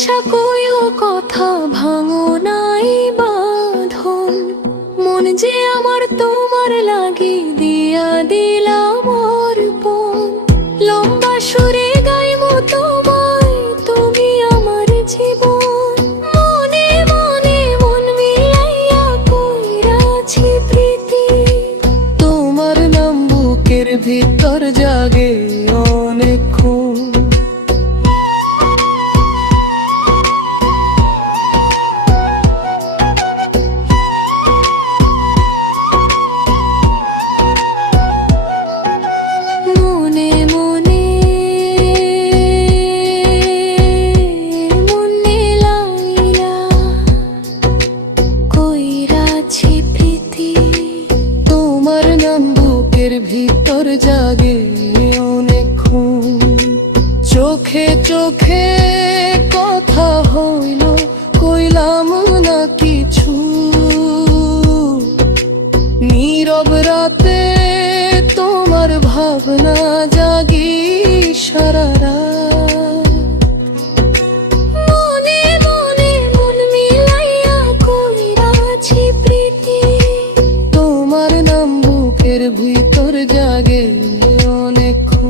ভালোবাসা কইও কথা ভাঙো নাই বাঁধন, মন যে আমার তোমার লাগি দিয়া দিলাম অর্পণ। লম্বা সুরে গাইবো তোমায়, তুমি আমার জীবন। মনে মনে মন মিলাইয়া কইরাছি প্রীতি, তোমার নাম বুকের ভিতর জাগে অনেকক্ষণ। ভিতর জাগে অনেকক্ষণ, চোখে চোখে কথা হইল, কইলাম না কিছু। নীরব রাতে তোমার ভাবনা জাগি সারা রাত। মনে মনে মন মিলাইয়া কইরাছি প্রীতি, তোমার নাম বুকের ভিতর জাগে অনেকক্ষণ।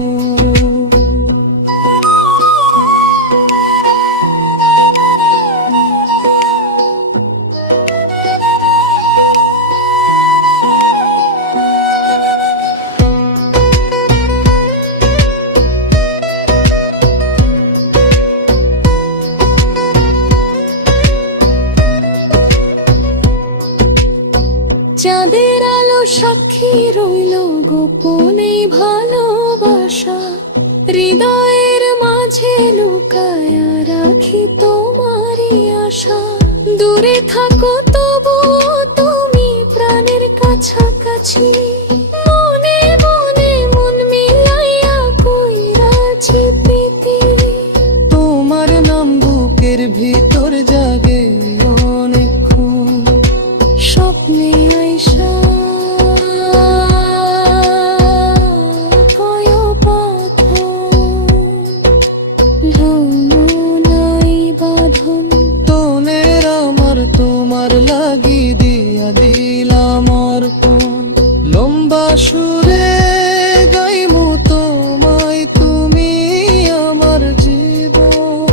চাঁদের আলো সাক্ষী রইল গোপনে ভালোবাসা, হৃদয়ের মাঝে লুকায়া রাখি তোমারই আশা। দূরে থাকো তবু তুমি প্রাণের কাছাকাছি, মনে মনে মন মিলাইয়া কইরাছি প্রীতি, তোমার নাম বুকের ভিতর জাগে অনেকক্ষণ। স্বপ্নে আইসা কয়ো পাথর, নাই বাঁধন, তোনের আমার তোমার লাগি দিয়া দিলাম অর্পণ। লম্বা সুরে গাইমু তোমায়, তুমি আমার জীবন।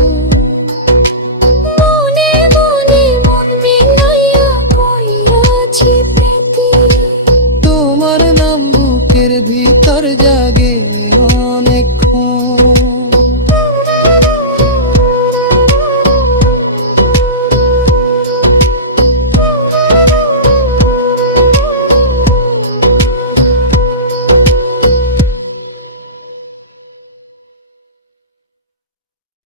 মনে মনে মন মিলাইয়া কইরাছি প্রীতি, তোমার নাম বুকের ভিতর জাগে অনেকক্ষণ।